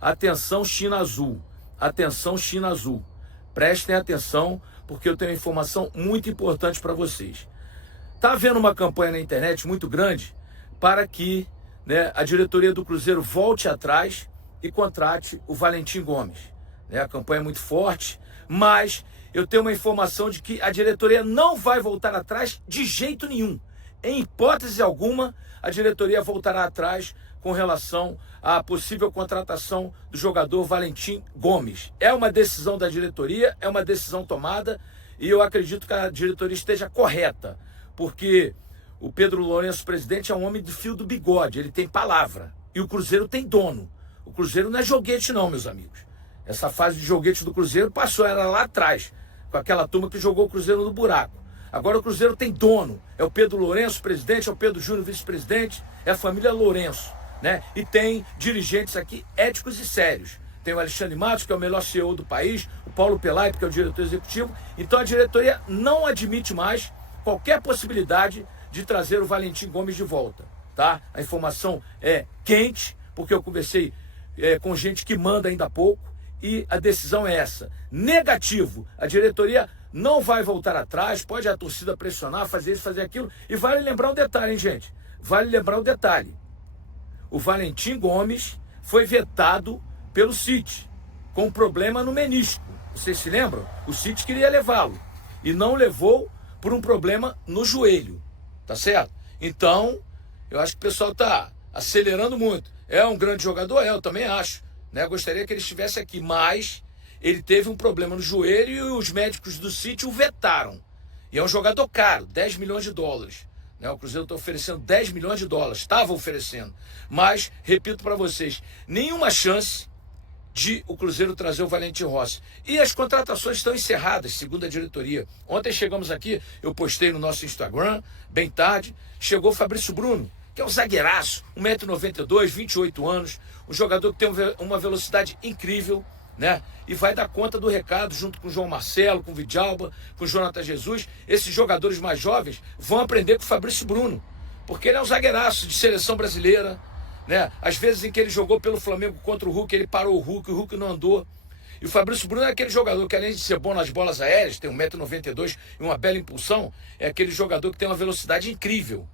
Atenção, China Azul. Atenção, China Azul. Prestem atenção, porque eu tenho uma informação muito importante para vocês. Está havendo uma campanha na internet muito grande para que, né, a diretoria do Cruzeiro volte atrás e contrate o Valentim Gomes. A campanha é muito forte, mas eu tenho uma informação de que a diretoria não vai voltar atrás de jeito nenhum. Em hipótese alguma, a diretoria voltará atrás com relação à possível contratação do jogador Valentim Gomes. É uma decisão da diretoria, é uma decisão tomada, e eu acredito que a diretoria esteja correta, porque o Pedro Lourenço, presidente, é um homem de fio do bigode, ele tem palavra, e o Cruzeiro tem dono. O Cruzeiro não é joguete não, meus amigos. Essa fase de joguete do Cruzeiro passou, era lá atrás, com aquela turma que jogou o Cruzeiro no buraco. Agora o Cruzeiro tem dono, é o Pedro Lourenço, presidente, é o Pedro Júnior, vice-presidente, é a família Lourenço, né? E tem dirigentes aqui éticos e sérios. Tem o Alexandre Matos, que é o melhor CEO do país, o Paulo Pelaipe, que é o diretor executivo. Então a diretoria não admite mais qualquer possibilidade de trazer o Valentim Gomes de volta, tá? A informação é quente, porque eu conversei com gente que manda ainda há pouco, e a decisão é essa. Negativo, a diretoria não vai voltar atrás, pode a torcida pressionar, fazer isso, fazer aquilo. E vale lembrar um detalhe, hein, gente? Vale lembrar um detalhe. O Valentim Gomes foi vetado pelo City, com um problema no menisco. Vocês se lembram? O City queria levá-lo e não levou por um problema no joelho, tá certo? Então, eu acho que o pessoal tá acelerando muito. É um grande jogador? Eu também acho, né? Gostaria que ele estivesse aqui, mas ele teve um problema no joelho e os médicos do City o vetaram. E é um jogador caro, 10 milhões de dólares. Né? O Cruzeiro está oferecendo 10 milhões de dólares, estava oferecendo. Mas, repito para vocês, nenhuma chance de o Cruzeiro trazer o Valentim Rossi. E as contratações estão encerradas, segundo a diretoria. Ontem chegamos aqui, eu postei no nosso Instagram, bem tarde, chegou o Fabrício Bruno, que é um zagueiraço, 1,92 m, 28 anos, um jogador que tem uma velocidade incrível, né? E vai dar conta do recado junto com o João Marcelo, com o Vidalba, com o Jonathan Jesus. Esses jogadores mais jovens vão aprender com o Fabrício Bruno, porque ele é um zagueiraço de seleção brasileira, né? Às vezes em que ele jogou pelo Flamengo contra o Hulk, ele parou o Hulk não andou. E o Fabrício Bruno é aquele jogador que, além de ser bom nas bolas aéreas, tem 1,92 m e uma bela impulsão, é aquele jogador que tem uma velocidade incrível,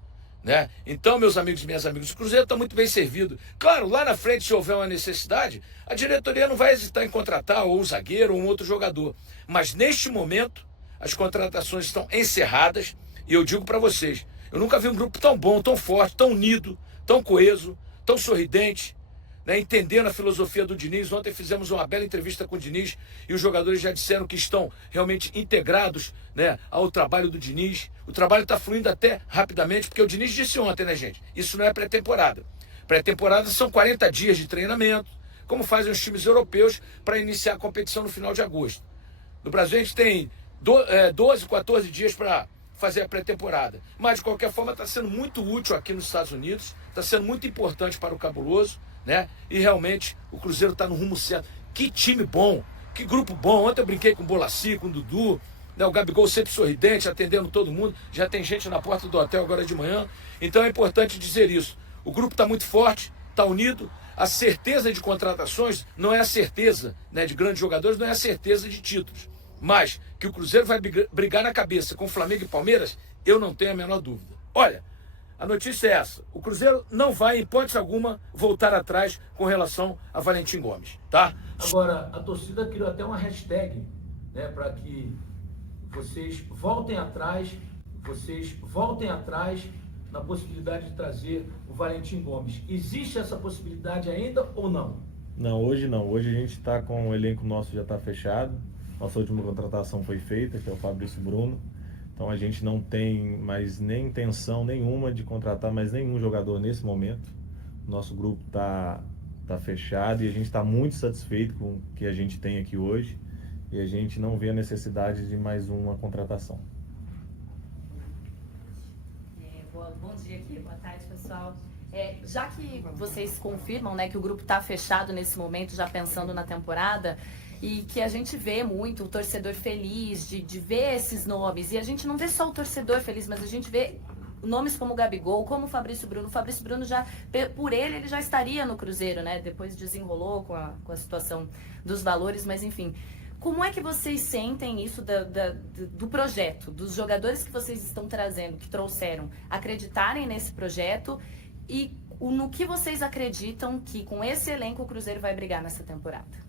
né? Então, meus amigos e minhas amigas, o Cruzeiro está muito bem servido. Claro, lá na frente, se houver uma necessidade, a diretoria não vai hesitar em contratar ou um zagueiro ou um outro jogador. Mas neste momento, as contratações estão encerradas. E eu digo para vocês, eu nunca vi um grupo tão bom, tão forte, tão unido, tão coeso, tão sorridente, né, entendendo a filosofia do Diniz. Ontem fizemos uma bela entrevista com o Diniz e os jogadores já disseram que estão realmente integrados, né, ao trabalho do Diniz. O trabalho está fluindo até rapidamente, porque o Diniz disse ontem, né, gente? Isso não é pré-temporada. Pré-temporada são 40 dias de treinamento, como fazem os times europeus para iniciar a competição no final de agosto. No Brasil a gente tem 12, 14 dias para fazer a pré-temporada. Mas, de qualquer forma, está sendo muito útil aqui nos Estados Unidos, está sendo muito importante para o Cabuloso, né? E realmente o Cruzeiro está no rumo certo. Que time bom, que grupo bom. Ontem eu brinquei com o Bolaci, com o Dudu, né? O Gabigol sempre sorridente, atendendo todo mundo. Já tem gente na porta do hotel agora de manhã. Então é importante dizer isso. O grupo está muito forte, está unido. A certeza de contratações não é a certeza, né, de grandes jogadores, não é a certeza de títulos. Mas que o Cruzeiro vai brigar na cabeça com o Flamengo e Palmeiras, eu não tenho a menor dúvida. Olha, a notícia é essa. O Cruzeiro não vai, em hipótese alguma, voltar atrás com relação a Valentim Gomes, tá? Agora, a torcida criou até uma hashtag, né, para que vocês voltem atrás na possibilidade de trazer o Valentim Gomes. Existe essa possibilidade ainda ou não? Não, hoje não. Hoje a gente está com o elenco nosso já está fechado. Nossa última contratação foi feita, que é o Fabrício Bruno. Então a gente não tem mais nem intenção nenhuma de contratar mais nenhum jogador nesse momento. Nosso grupo tá fechado e a gente está muito satisfeito com o que a gente tem aqui hoje. E a gente não vê a necessidade de mais uma contratação. Bom dia aqui, boa tarde, pessoal. Já que vocês confirmam, né, que o grupo está fechado nesse momento, já pensando na temporada, e que a gente vê muito o torcedor feliz de ver esses nomes, e a gente não vê só o torcedor feliz, mas a gente vê nomes como o Gabigol, como o Fabrício Bruno. O Fabrício Bruno já, por ele já estaria no Cruzeiro, né? Depois desenrolou com a situação dos valores, mas enfim. Como é que vocês sentem isso do projeto, dos jogadores que vocês estão trazendo, que trouxeram, acreditarem nesse projeto e no que vocês acreditam que com esse elenco o Cruzeiro vai brigar nessa temporada?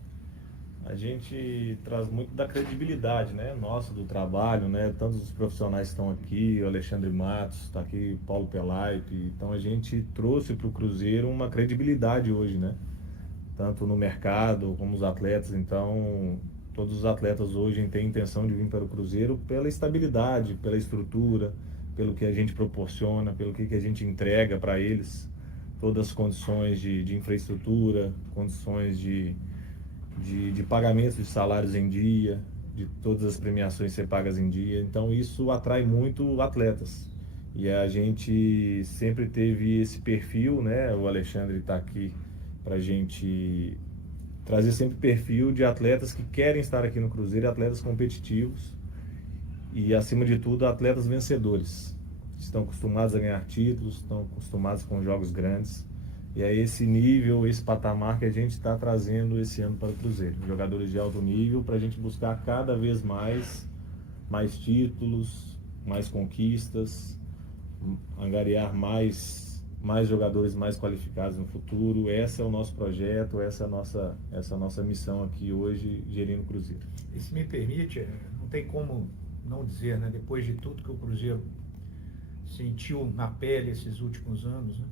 A gente traz muito da credibilidade, né, nossa, do trabalho, né, tantos os profissionais estão aqui, o Alexandre Matos está aqui, Paulo Pelaipe, então a gente trouxe para o Cruzeiro uma credibilidade hoje, né, tanto no mercado como os atletas, então todos os atletas hoje têm intenção de vir para o Cruzeiro pela estabilidade, pela estrutura, pelo que a gente proporciona, pelo que a gente entrega para eles, todas as condições de infraestrutura, condições de pagamento de salários em dia, de todas as premiações ser pagas em dia. Então isso atrai muito atletas. E a gente sempre teve esse perfil, né? O Alexandre está aqui para a gente trazer sempre perfil de atletas que querem estar aqui no Cruzeiro, atletas competitivos e, acima de tudo, atletas vencedores. Estão acostumados a ganhar títulos, estão acostumados com jogos grandes. E é esse nível, esse patamar que a gente está trazendo esse ano para o Cruzeiro. Jogadores de alto nível para a gente buscar cada vez mais títulos, mais conquistas, angariar mais jogadores mais qualificados no futuro. Esse é o nosso projeto, essa é a nossa missão aqui hoje, gerindo o Cruzeiro. E se me permite, não tem como não dizer, né, depois de tudo que o Cruzeiro sentiu na pele esses últimos anos, né?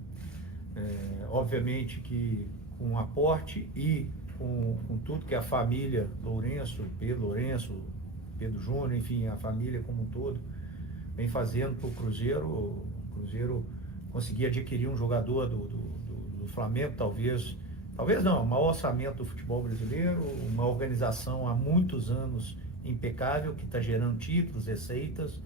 Obviamente que com o aporte e com tudo que a família Lourenço, Pedro Júnior, enfim, a família como um todo, vem fazendo para o Cruzeiro conseguir adquirir um jogador do Flamengo, talvez não, o maior orçamento do futebol brasileiro, uma organização há muitos anos impecável, que está gerando títulos, receitas,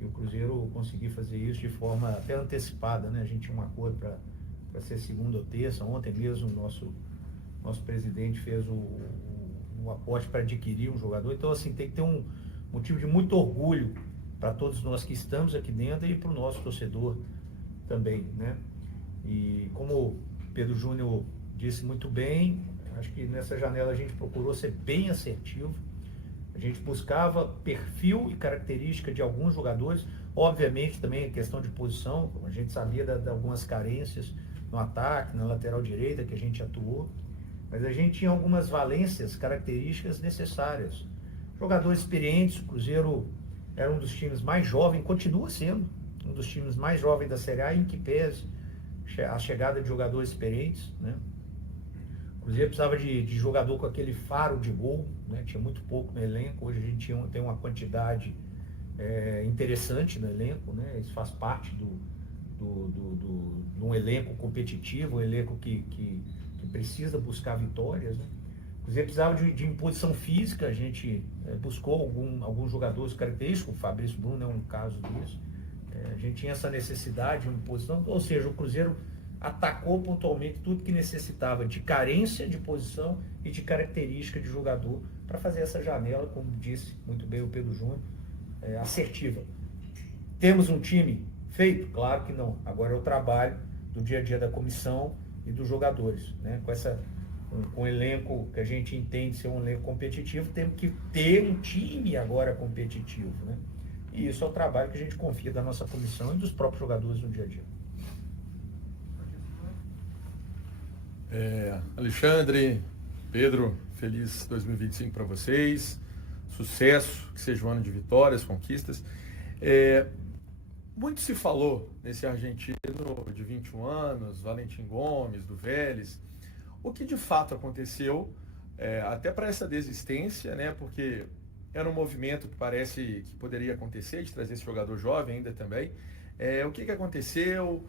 e o Cruzeiro conseguir fazer isso de forma até antecipada, né? A gente tinha um acordo para ser segunda ou terça. Ontem mesmo o nosso presidente fez o aporte para adquirir um jogador. Então, assim, tem que ter um motivo de muito orgulho para todos nós que estamos aqui dentro e para o nosso torcedor também, né? E como o Pedro Júnior disse muito bem, acho que nessa janela a gente procurou ser bem assertivo. A gente buscava perfil e característica de alguns jogadores, obviamente também a questão de posição, a gente sabia de algumas carências no ataque, na lateral direita que a gente atuou, mas a gente tinha algumas valências, características necessárias. Jogadores experientes, o Cruzeiro era um dos times mais jovens, continua sendo um dos times mais jovens da Série A, em que pese a chegada de jogadores experientes, né? O Cruzeiro precisava de jogador com aquele faro de gol, né? Tinha muito pouco no elenco. Hoje a gente tem uma quantidade interessante no elenco, né? Isso faz parte de um elenco competitivo, um elenco que precisa buscar vitórias, né? O Cruzeiro precisava de imposição física. A gente buscou alguns jogadores característicos, o Fabrício Bruno é um caso disso. A gente tinha essa necessidade de uma imposição, ou seja, o Cruzeiro atacou pontualmente tudo que necessitava de carência de posição e de característica de jogador para fazer essa janela, como disse muito bem o Pedro Júnior, assertiva. Temos um time feito? Claro que não. Agora é o trabalho do dia a dia da comissão e dos jogadores, né? Com o elenco que a gente entende ser um elenco competitivo, temos que ter um time agora competitivo, né? E isso é o trabalho que a gente confia da nossa comissão e dos próprios jogadores no dia a dia. Alexandre, Pedro, feliz 2025 para vocês, sucesso, que seja um ano de vitórias, conquistas. Muito se falou nesse argentino de 21 anos, Valentim Gomes, do Vélez. O que de fato aconteceu, até para essa desistência, né? Porque era um movimento que parece que poderia acontecer, de trazer esse jogador jovem ainda também. O que aconteceu?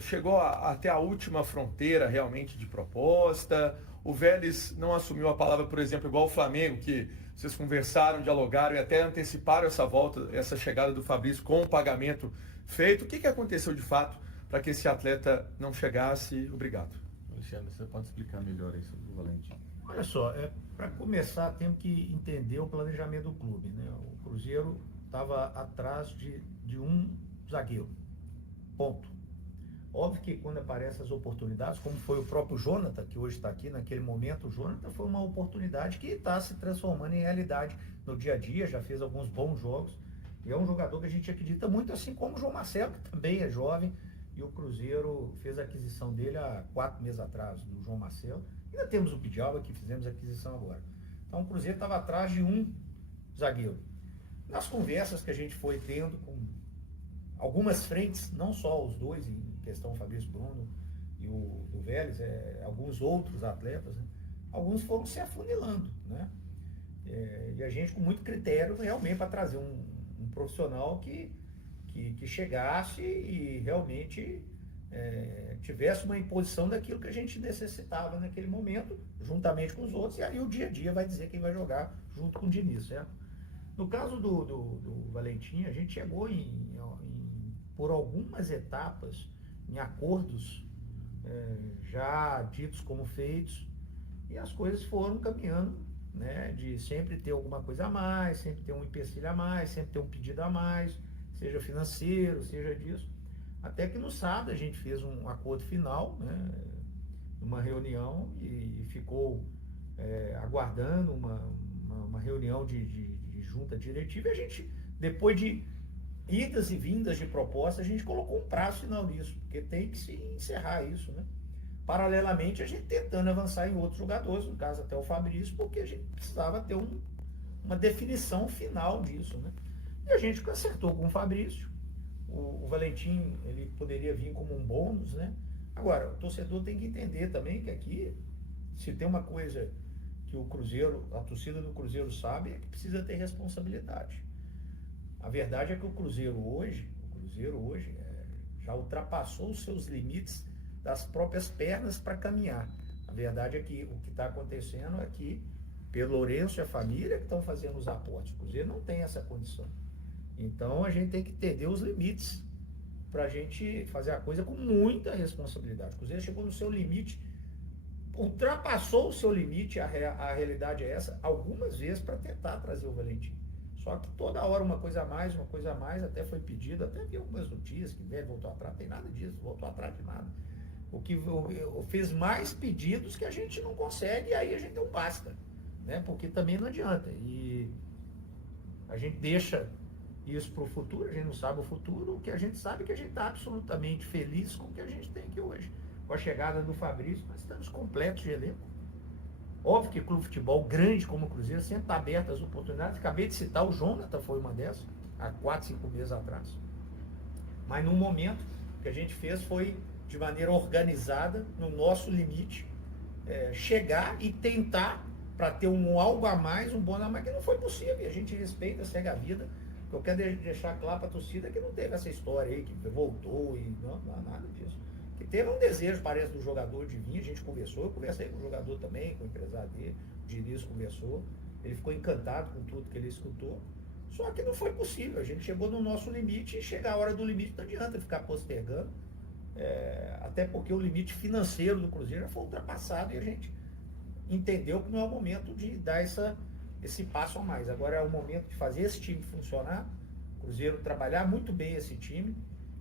Chegou até a última fronteira realmente de proposta. O Vélez não assumiu a palavra, por exemplo, igual o Flamengo, que vocês conversaram, dialogaram e até anteciparam essa volta, essa chegada do Fabrício com o pagamento feito. O que aconteceu de fato para que esse atleta não chegasse? Obrigado. Alexandre, você pode explicar melhor isso do Valentim? Olha só, para começar, temos que entender o planejamento do clube, né? O Cruzeiro estava atrás de um zagueiro, Ponto. Óbvio que quando aparecem as oportunidades, como foi o próprio Jonathan, que hoje está aqui, naquele momento, o Jonathan foi uma oportunidade que está se transformando em realidade no dia a dia, já fez alguns bons jogos, e é um jogador que a gente acredita muito, assim como o João Marcelo, que também é jovem, e o Cruzeiro fez a aquisição dele há 4 meses atrás, do João Marcelo. Ainda temos o Pidjalba, que fizemos a aquisição agora. Então o Cruzeiro estava atrás de um zagueiro. Nas conversas que a gente foi tendo com algumas frentes, não só os dois, em questão o Fabrício Bruno e o Vélez, alguns outros atletas, né? Alguns foram se afunilando, né? E a gente com muito critério realmente para trazer um profissional que chegasse e realmente tivesse uma imposição daquilo que a gente necessitava naquele momento, juntamente com os outros, e aí o dia a dia vai dizer quem vai jogar junto com o Diniz, certo? No caso do Valentim, a gente chegou por algumas etapas em acordos já ditos como feitos, e as coisas foram caminhando, né, de sempre ter alguma coisa a mais, sempre ter um empecilho a mais, sempre ter um pedido a mais, seja financeiro, seja disso, até que no sábado a gente fez um acordo final, né, uma reunião, e ficou aguardando uma reunião de junta diretiva, e a gente, depois de idas e vindas de proposta, a gente colocou um prazo final nisso, porque tem que se encerrar isso, né? Paralelamente, a gente tentando avançar em outros jogadores, no caso até o Fabrício, porque a gente precisava ter uma definição final disso, né? E a gente acertou com o Fabrício. O Valentim, ele poderia vir como um bônus, né? Agora, o torcedor tem que entender também que aqui, se tem uma coisa que o Cruzeiro, a torcida do Cruzeiro sabe, é que precisa ter responsabilidade. A verdade é que o Cruzeiro hoje já ultrapassou os seus limites das próprias pernas para caminhar. A verdade é que o que está acontecendo é que Pedro Lourenço e a família que estão fazendo os aportes. O Cruzeiro não tem essa condição. Então a gente tem que entender os limites para a gente fazer a coisa com muita responsabilidade. O Cruzeiro chegou no seu limite, ultrapassou o seu limite, a realidade é essa, algumas vezes para tentar trazer o Valentim. Só que toda hora uma coisa a mais, até foi pedido, até vi algumas notícias que velho voltou atrás, não tem nada disso, voltou atrás de nada. O que fez mais pedidos que a gente não consegue, e aí a gente deu basta, né? Porque também não adianta. E a gente deixa isso para o futuro, a gente não sabe o futuro, o que a gente sabe é que a gente está absolutamente feliz com o que a gente tem aqui hoje. Com a chegada do Fabrício, nós estamos completos de elenco. Óbvio que clube de futebol grande como o Cruzeiro sempre está aberto às oportunidades. Acabei de citar, o Jonathan foi uma dessas, há 4, 5 meses atrás. Mas no momento que a gente fez foi de maneira organizada, no nosso limite, chegar e tentar para ter algo a mais, um bônus a mais, que não foi possível. E a gente respeita, segue a vida. Eu quero deixar claro para a torcida que não teve essa história aí, que voltou e não nada disso. Que teve um desejo, parece, do jogador de vir, a gente conversou, eu conversei com o jogador também, com o empresário dele, o Diniz conversou, ele ficou encantado com tudo que ele escutou, só que não foi possível, a gente chegou no nosso limite, e chegar a hora do limite não adianta ficar postergando, até porque o limite financeiro do Cruzeiro já foi ultrapassado e a gente entendeu que não é o momento de dar esse passo a mais, agora é o momento de fazer esse time funcionar, o Cruzeiro trabalhar muito bem esse time.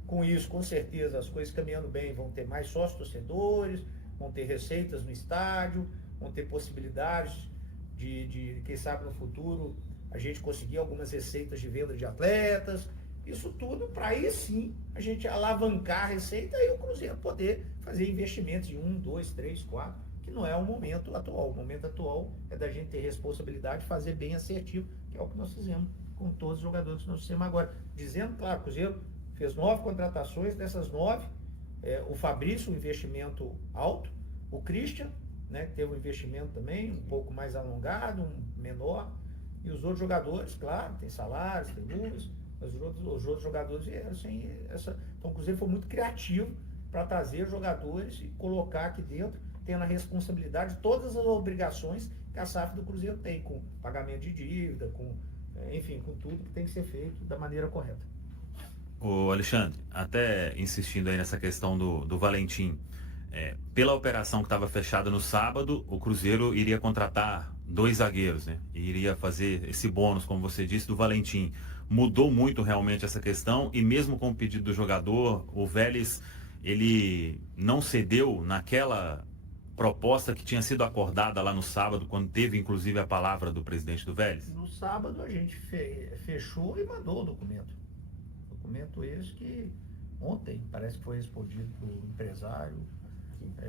Com isso, com certeza, as coisas caminhando bem, vão ter mais sócios torcedores, vão ter receitas no estádio, vão ter possibilidades de quem sabe no futuro, a gente conseguir algumas receitas de venda de atletas, isso tudo para aí sim a gente alavancar a receita e o Cruzeiro poder fazer investimentos de 1, 2, 3, 4, que não é o momento atual. O momento atual é da gente ter responsabilidade de fazer bem assertivo, que é o que nós fizemos com todos os jogadores que nós fizemos agora. Dizendo, claro, o Cruzeiro fez 9 contratações, dessas 9, o Fabrício, um investimento alto, o Christian, né, teve um investimento também um pouco mais alongado, um menor, e os outros jogadores, claro, tem salários, tem luvas, mas os outros jogadores vieram sem essa. Então o Cruzeiro foi muito criativo para trazer jogadores e colocar aqui dentro, tendo a responsabilidade de todas as obrigações que a SAF do Cruzeiro tem, com pagamento de dívida, com, enfim, com tudo que tem que ser feito da maneira correta. Ô Alexandre, até insistindo aí nessa questão do Valentim, pela operação que estava fechada no sábado, o Cruzeiro iria contratar 2 zagueiros, né? E iria fazer esse bônus, como você disse, do Valentim. mudou muito realmente essa questão e mesmo com o pedido do jogador, o Vélez, ele não cedeu naquela proposta que tinha sido acordada lá no sábado, quando teve inclusive a palavra do presidente do Vélez? No sábado a gente fechou e mandou o documento. Documento esse que ontem parece que foi respondido pelo empresário,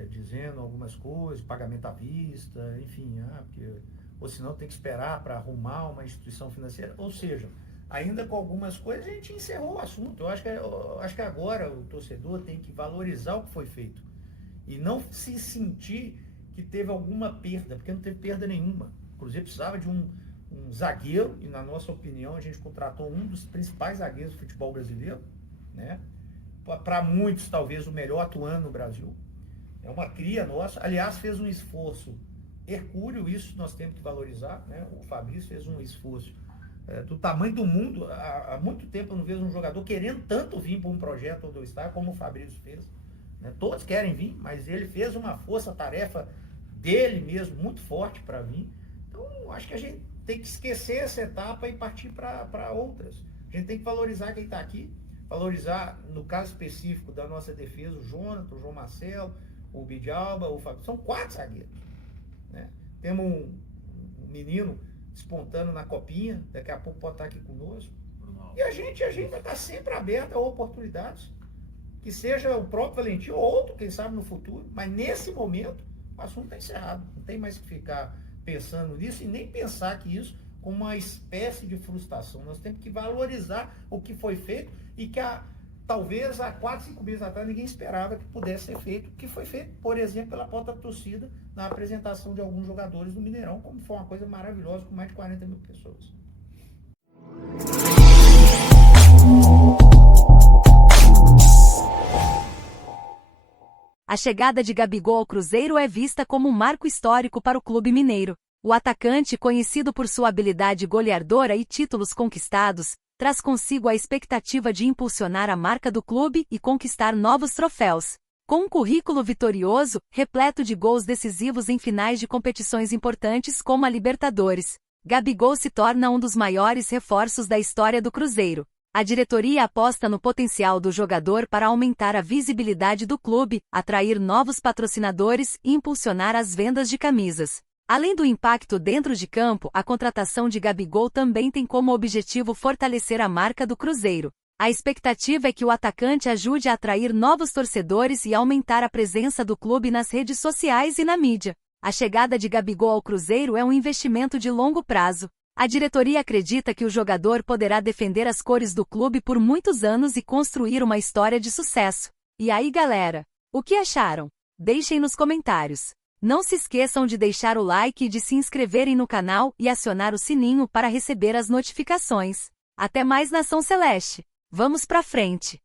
dizendo algumas coisas, pagamento à vista, enfim, porque, ou senão tem que esperar para arrumar uma instituição financeira. Ou seja, ainda com algumas coisas a gente encerrou o assunto. Eu acho que agora o torcedor tem que valorizar o que foi feito e não se sentir que teve alguma perda, porque não teve perda nenhuma. O Cruzeiro precisava de um zagueiro, e na nossa opinião a gente contratou um dos principais zagueiros do futebol brasileiro, né? Para muitos talvez o melhor atuando no Brasil. É uma cria nossa, aliás fez um esforço hercúleo, isso nós temos que valorizar, né? O Fabrício fez um esforço do tamanho do mundo. Há muito tempo eu não vejo um jogador querendo tanto vir para um projeto onde eu estava como o Fabrício fez, né? Todos querem vir, mas ele fez uma força-tarefa dele mesmo muito forte para vir. Então acho que a gente tem que esquecer essa etapa e partir para outras. A gente tem que valorizar quem está aqui, valorizar, no caso específico da nossa defesa, o Jonathan, o João Marcelo, o Bidjalba, o Fábio. São 4 zagueiros, né? Temos um menino espontâneo na copinha, daqui a pouco pode estar aqui conosco. E a gente vai estar sempre aberto a oportunidades, que seja o próprio Valentim ou outro, quem sabe no futuro, mas nesse momento o assunto está encerrado. Não tem mais que ficar pensando nisso e nem pensar que isso como uma espécie de frustração. Nós temos que valorizar o que foi feito e que talvez há 4, 5 meses atrás ninguém esperava que pudesse ser feito, que foi feito, por exemplo, pela porta da torcida na apresentação de alguns jogadores do Mineirão, como foi uma coisa maravilhosa com mais de 40 mil pessoas. A chegada de Gabigol ao Cruzeiro é vista como um marco histórico para o clube mineiro. O atacante, conhecido por sua habilidade goleadora e títulos conquistados, traz consigo a expectativa de impulsionar a marca do clube e conquistar novos troféus. Com um currículo vitorioso, repleto de gols decisivos em finais de competições importantes como a Libertadores, Gabigol se torna um dos maiores reforços da história do Cruzeiro. A diretoria aposta no potencial do jogador para aumentar a visibilidade do clube, atrair novos patrocinadores e impulsionar as vendas de camisas. Além do impacto dentro de campo, a contratação de Gabigol também tem como objetivo fortalecer a marca do Cruzeiro. A expectativa é que o atacante ajude a atrair novos torcedores e aumentar a presença do clube nas redes sociais e na mídia. A chegada de Gabigol ao Cruzeiro é um investimento de longo prazo. A diretoria acredita que o jogador poderá defender as cores do clube por muitos anos e construir uma história de sucesso. E aí, galera? O que acharam? Deixem nos comentários. Não se esqueçam de deixar o like e de se inscreverem no canal e acionar o sininho para receber as notificações. Até mais, Nação Celeste! Vamos pra frente!